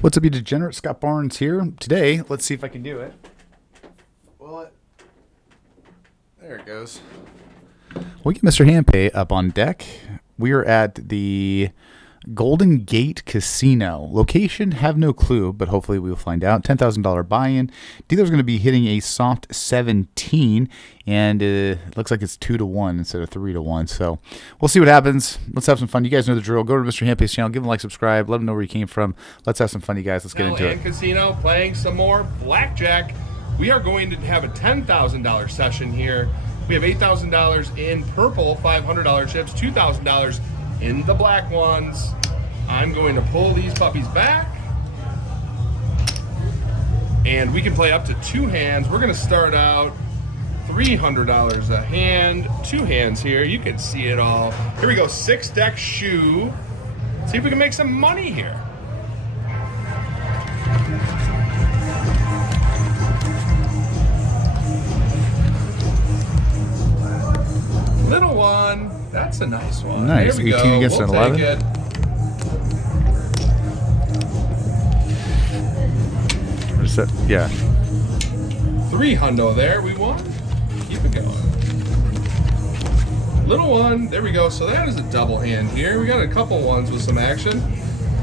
What's up, you degenerate? Scott Barnes here. Today, let's see if I can do it. Well, there it goes. We get Mr. Handpay up on deck. We are at the Golden Gate Casino. Location, have no clue, but hopefully we'll find out. $10,000 buy-in. Dealer's going to be hitting a soft 17, and it looks like it's 2-1 instead of 3-1. So we'll see what happens. Let's have some fun. You guys know the drill. Go to Mr. Handpay's channel, give him a like, subscribe, let him know where you came from. Let's have some fun, you guys. Let's get into it. Casino, playing some more blackjack. We are going to have a $10,000 session here. We have $8,000 in purple, $500 chips, $2,000 in the black ones. I'm going to pull these puppies back. And we can play up to 2 hands. We're going to start out $300 a hand. 2 hands here. You can see it all. Here we go. 6-deck shoe. See if we can make some money here. Little one. That's a nice one. Nice. 18 against an 11. Take it. Yeah. 3 hundo there. We won. Keep it going. Little one. There we go. So that is a double hand here. We got a couple ones with some action.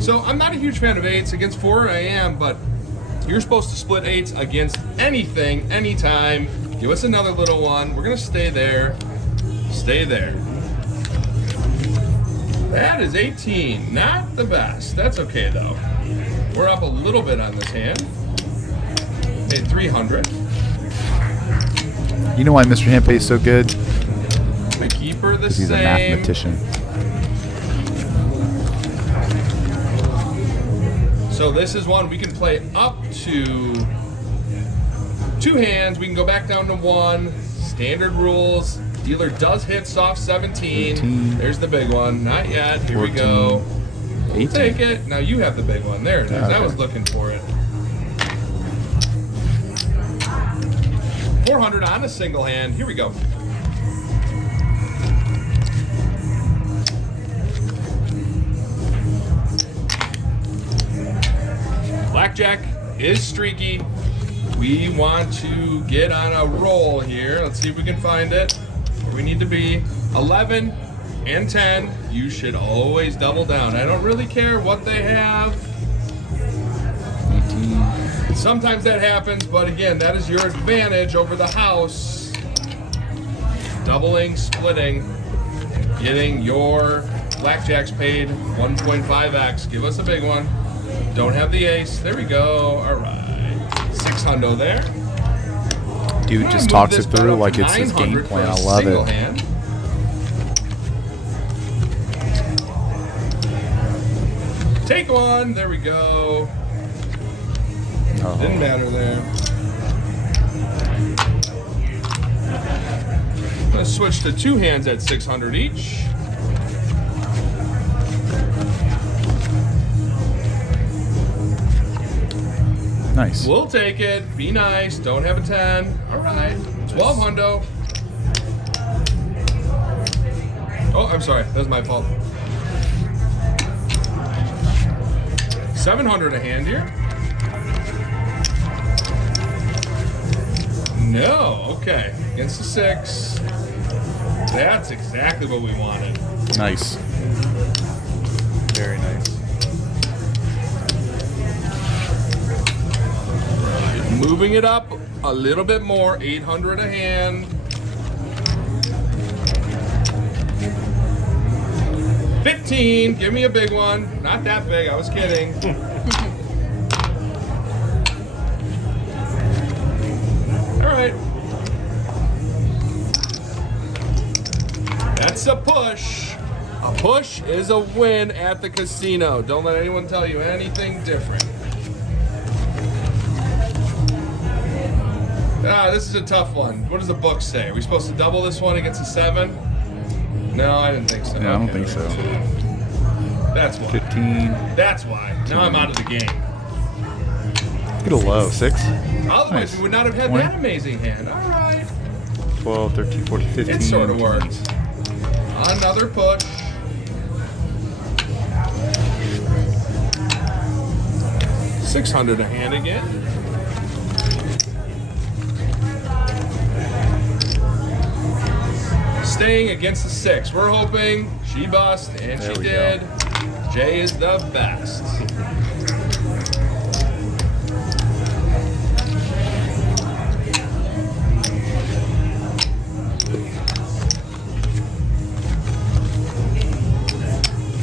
So I'm not a huge fan of 8s. Against 4 I am, but you're supposed to split 8s against anything, anytime. Give us another little one. We're going to stay there. Stay there. That is 18. Not the best. That's okay, though. We're up a little bit on this hand. Made 300. You know why Mr. Handpay is so good? We keep her the He's same. a mathematician. So this is one we can play up to 2 hands. We can go back down to 1. Standard rules. Dealer does hit soft 17. 13, There's the big one. Not yet. Here 14, we go. 18. Take it. Now you have the big one. There it is. Okay. I was looking for it. 400 on a single hand. Here we go. Blackjack is streaky. We want to get on a roll here. Let's see if we can find it. Where we need to be. 11 and 10. You should always double down. I don't really care what they have. 18. Sometimes that happens, but again, that is your advantage over the house. Doubling, splitting, getting your blackjacks paid 1.5x. Give us a big one. Don't have the ace. There we go. All right. 6 hundo there. Dude just talks it through like it's his game plan. I love it. Hand. Take one. There we go. Oh. Didn't matter there. I'm going to switch to 2 hands at 600 each. Nice. We'll take it. Be nice. Don't have a 10. All right. 12 hundo. Oh, I'm sorry. That was my fault. 700 a hand here. No. Okay. Against the 6. That's exactly what we wanted. Nice. Very nice. Moving it up a little bit more, 800 a hand. 15, give me a big one. Not that big, I was kidding. All right. That's a push. A push is a win at the casino. Don't let anyone tell you anything different. This is a tough one. What does the book say? Are we supposed to double this one against a 7? No, I didn't think so. Yeah, I don't think so. That's why. 15. That's why. Now I'm out of the game. Get a low. 6. Otherwise, Nice. we would not have had 20. that amazing hand. All right. 12, 13, 14, 15. It sort of worked. Another push. 600 a hand again. Staying against the 6. We're hoping she bust, and There she we did. Jay is the best.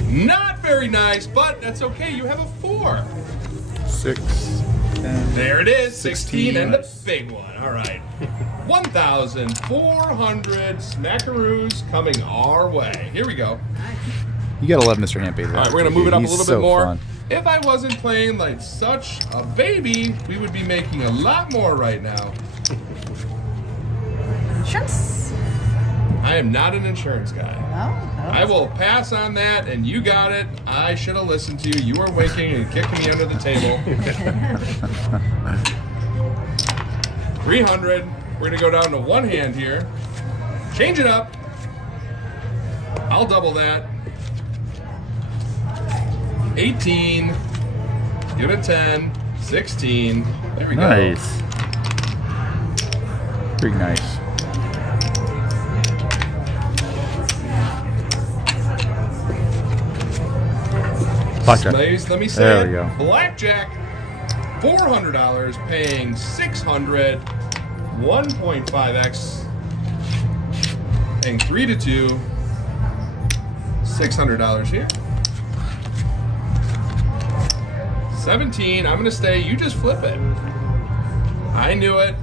Not very nice, but that's okay. You have a 4. 6, 10. There it is, 16 and the Nice. big one. All right. 1,400 smackaroos coming our way. Here we go. You gotta love Mr. Handpay. All right, we're going to move it up a little bit more. Fun. If I wasn't playing like such a baby, we would be making a lot more right now. Insurance? I am not an insurance guy. No? I will pass on that, and you got it. I should have listened to you. You were winking and kicking me under the table. 300. We're going to go down to one hand here. Change it up. I'll double that. 18. Give it 10. 16. There we go. Nice. Pretty nice. Blackjack. Let me say There it. we go. Blackjack. $400 paying 600. 1.5x. Paying 3 to 2. $600 here. 17. I'm gonna stay. You just flip it. I knew it.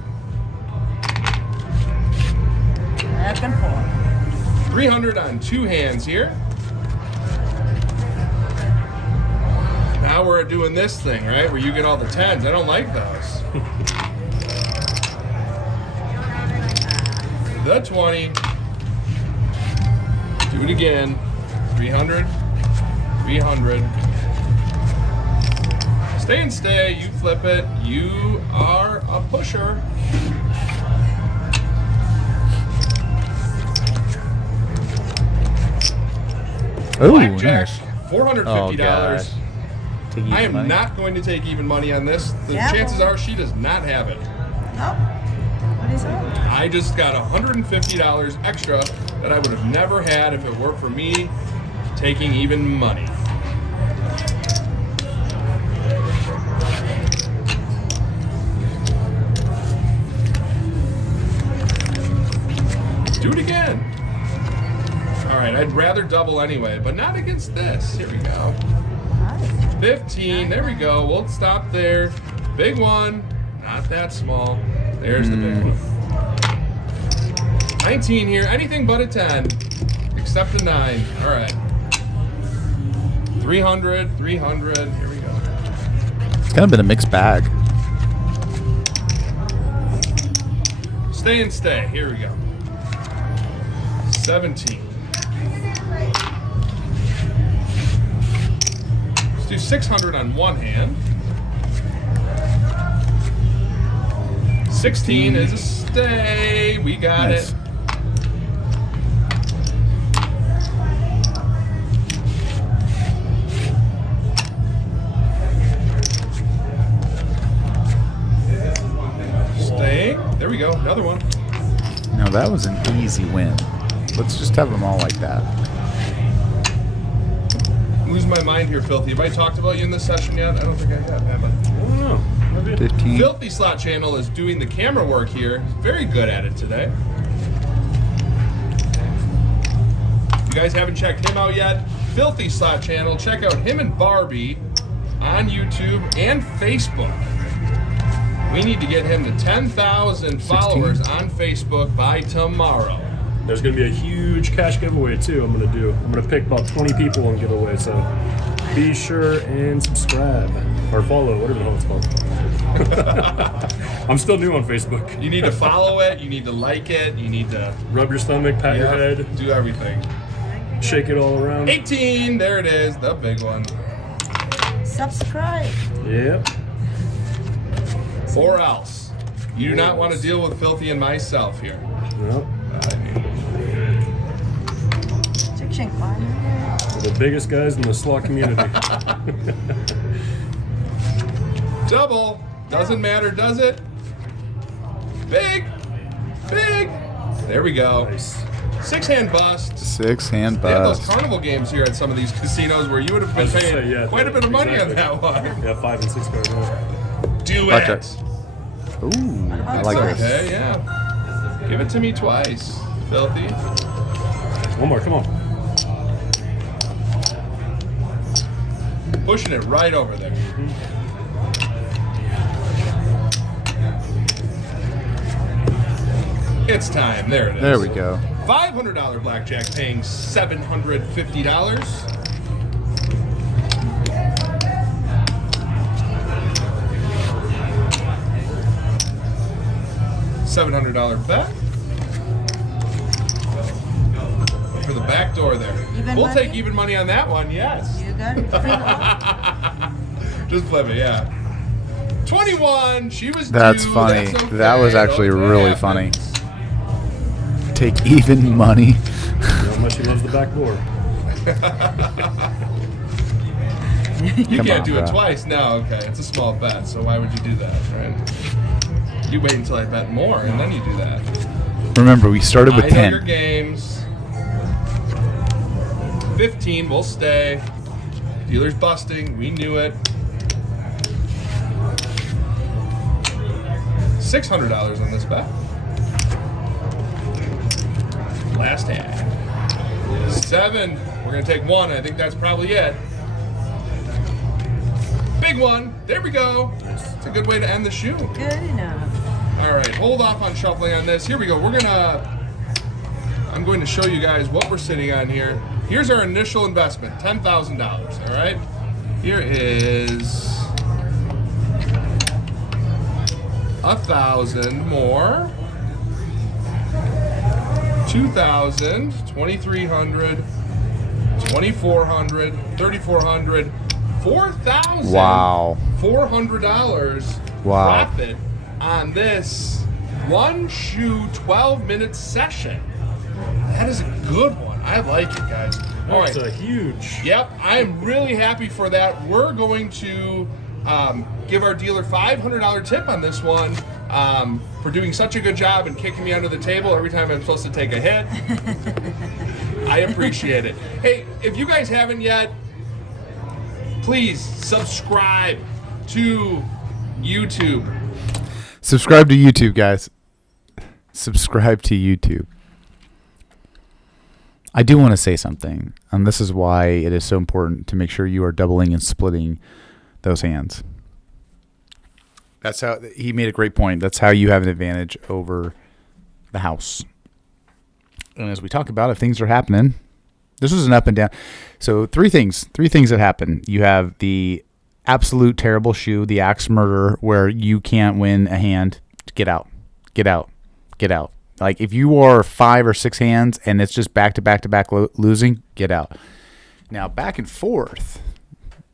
Back and forth. 300 on 2 hands here. Now we're doing this thing, right? Where you get all the 10s. I don't like those. The 20. Do it again. 300. 300. Stay and stay. You flip it. You are a pusher. Ooh, Blackjack. nice. $450. Oh, gosh. Take I even am money. not going to take even money on this. The Yeah, chances well. are she does not have it. Oh. What is that? I just got $150 extra that I would have never had if it weren't for me taking even money. Do it again. All right, I'd rather double anyway, but not against this. Here we go. Nice. 15, there we go. We'll stop there. Big one, not that small. There's the big one. 19 here, anything but a 10, except a 9. All right. 300, 300, here we go. It's kind of been a mixed bag. Stay and stay, here we go. 17. Let's do 600 on one hand. 16 is a stay. We got Nice. it. Stay. There we go. Another one. Now that was an easy win. Let's just have them all like that. I'm losing my mind here, Filthy. Have I talked about you in this session yet? I don't think I have I? I don't know. Maybe. 15. Filthy Slot Channel is doing the camera work here. He's very good at it today. If you guys haven't checked him out yet, Filthy Slot Channel, check out him and Barbie on YouTube and Facebook. We need to get him to 10,000 followers on Facebook by tomorrow. There's going to be a huge cash giveaway too. I'm going to pick about 20 people and give away. So be sure and subscribe or follow, whatever the hell it's called. I'm still new on Facebook. You need to follow it. You need to like it. You need to Rub your stomach, pat your head, do everything. shake it all around. 18. There it is. The big one. Subscribe. Yep. Or else. You do not want to deal with Filthy and myself here. Yep. Chick fine. We're the biggest guys in the slot community. Double. Doesn't matter, does it? Big. Big. There we go. Nice. 6-hand bust. 6-hand They have those bust. carnival games here at some of these casinos where you would have I been was gonna paying say, yeah, quite a bit of money exactly. on that one. Yeah, 5 and 6 card. Yeah. Do Blackjack. it. Ooh, I like Nice. this. Okay, yeah. Give it to me twice, filthy. One more, come on. Pushing it right over there. It's time. There it is. There we go. $500 blackjack paying $750. $700 bet. For the back door there. Even We'll money? take even money on that one, yes. You got it. Flip it. Just flip it, yeah. 21. She was That's due. funny. That's okay. That was actually That really happens. funny. Take even money. You know how much he loves the back door. You Come can't on, do it bro. twice. No, okay. It's a small bet, so why would you do that, right? You wait until I bet more, and then you do that. Remember, we started with I know your 10. games. 15 will stay. Dealer's busting. We knew it. $600 on this bet. Last hand. 7. We're going to take 1. I think that's probably it. Big one. There we go. It's a good way to end the shoe. Good enough. All right, hold off on shuffling on this. Here we go. I'm going to show you guys what we're sitting on here. Here's our initial investment, $10,000. All right. Here is 1,000 more. 2,000, 2,300, 2,400, 3,400, 4,000. Wow. $400 Wow. profit on this one shoe 12-minute session. That is a good one. I like it, guys. All That's right. a huge. Yep, I am really happy for that. We're going to give our dealer $500 tip on this one for doing such a good job and kicking me under the table every time I'm supposed to take a hit. I appreciate it. Hey, if you guys haven't yet, please subscribe to YouTube. Subscribe to YouTube, guys. Subscribe to YouTube. I do want to say something, and this is why it is so important to make sure you are doubling and splitting those hands. That's how he made a great point. That's how you have an advantage over the house. And as we talk about, if things are happening, this is an up and down. So three things that happen. You have the absolute terrible shoe, the axe murderer, where you can't win a hand. Get out. Like if you are 5 or 6 hands and it's just back to back losing, get out. Now back and forth.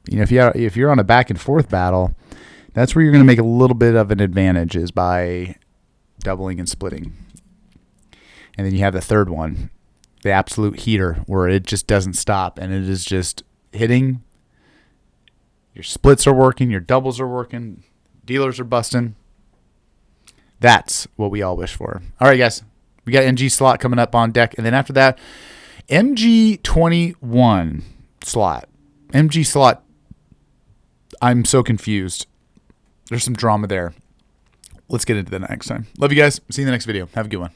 You know, if you're on a back and forth battle, that's where you're going to make a little bit of an advantage is by doubling and splitting. And then you have the third one, the absolute heater, where it just doesn't stop and it is just hitting. Your splits are working, your doubles are working, dealers are busting. That's what we all wish for. All right, guys. We got MG slot coming up on deck. And then after that, MG21 slot. MG slot, I'm so confused. There's some drama there. Let's get into that next time. Love you guys. See you in the next video. Have a good one.